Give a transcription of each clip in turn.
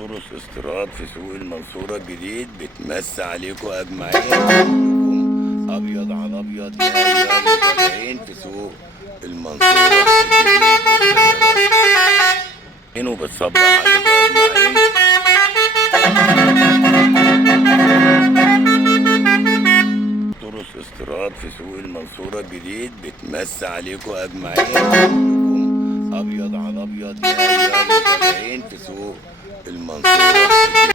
ترس استيراد في سوق المنصورة الجديد بتمس عليكم أجمعين. كلكم أبيض على أبيض يا أيها المتابعين في سوق المنصورة الجديد وبتصبح عليكم أجمعين. ترس استيراد في سوق المنصورة الجديد بتمس عليكم أجمعين. كلكم أبيض على أبيض يا أيها المتابعين في سوق المنصورة الجديد.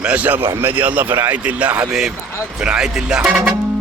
ماشي يا ابو حميد، يلا في رعاية الله حبيبي، في رعاية الله.